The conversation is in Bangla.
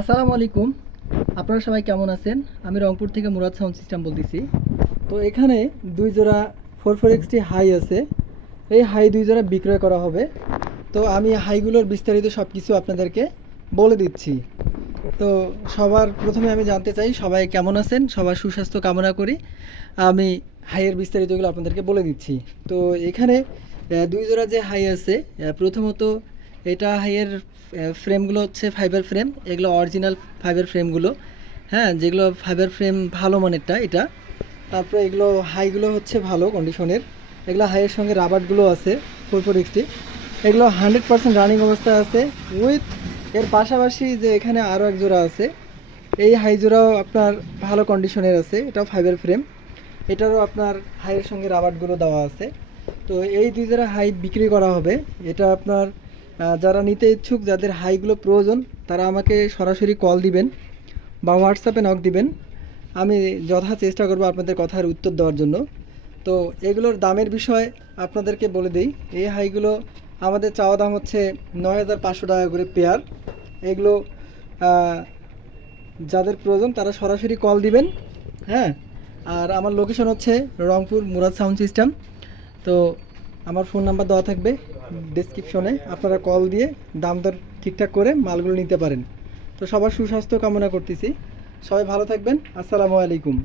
আসসালামু আলাইকুম। আপনারা সবাই কেমন আছেন? আমি রংপুর থেকে মুরাদ সাউন্ড সিস্টেম বলতেছি। তো এখানে দুই জোড়া 44XT হাই আছে। এই হাই দুই জোড়া বিক্রয় করা হবে। তো আমি হাইগুলোর বিস্তারিত সব কিছু আপনাদেরকে বলে দিচ্ছি। তো সবার প্রথমে আমি জানতে চাই সবাই কেমন আছেন, সবার সুস্বাস্থ্য কামনা করি। আমি হাইয়ের বিস্তারিতগুলো আপনাদেরকে বলে দিচ্ছি। তো এখানে দুই জোড়া যে হাই আছে, প্রথমত এটা হাইয়ের ফ্রেমগুলো হচ্ছে ফাইবার ফ্রেম, এগুলো অরিজিনাল ফাইবার ফ্রেমগুলো। হ্যাঁ, যেগুলো ফাইবার ফ্রেম ভালো মানেরটা এটা। তারপরে এগুলো হাইগুলো হচ্ছে ভালো কন্ডিশনের। এগুলো হাইয়ের সঙ্গে রাবারগুলো আছে 44XT। এগুলো 100% রানিং অবস্থায় আছে। উইথ এর পাশাপাশি যে এখানে আরও এক জোড়া আছে, এই হাই জোড়াও আপনার ভালো কন্ডিশনের আছে, এটাও ফাইবার ফ্রেম। এটারও আপনার হাইয়ের সঙ্গে রাবারগুলো দেওয়া আছে। তো এই দুই জোড়া হাই বিক্রি করা হবে। এটা আপনার যারা নিতে ইচ্ছুক, যাদের হাইগুলো প্রয়োজন, তারা আমাকে সরাসরি কল দিবেন বা হোয়াটসঅ্যাপে নক দিবেন। আমি যথা চেষ্টা করব আপনাদের কথার উত্তর দেওয়ার জন্য। তো এগুলোর দামের বিষয় আপনাদেরকে বলে দিই। এই হাইগুলো আমাদের চাওয়া দাম হচ্ছে 9,500 টাকা করে পেয়ার। এগুলো যাদের প্রয়োজন তারা সরাসরি কল দিবেন। হ্যাঁ, আর আমার লোকেশন হচ্ছে রংপুর মুরাদ সাউন্ড সিস্টেম। তো আমার ফোন নাম্বার দেওয়া থাকবে ডেসক্রিপশনে, আপনারা কল দিয়ে দাম দর ঠিকঠাক করে মালগুলো নিতে পারেন। তো সবার সুস্বাস্থ্য কামনা করতেছি। সবাই ভালো থাকবেন। আসসালামু আলাইকুম।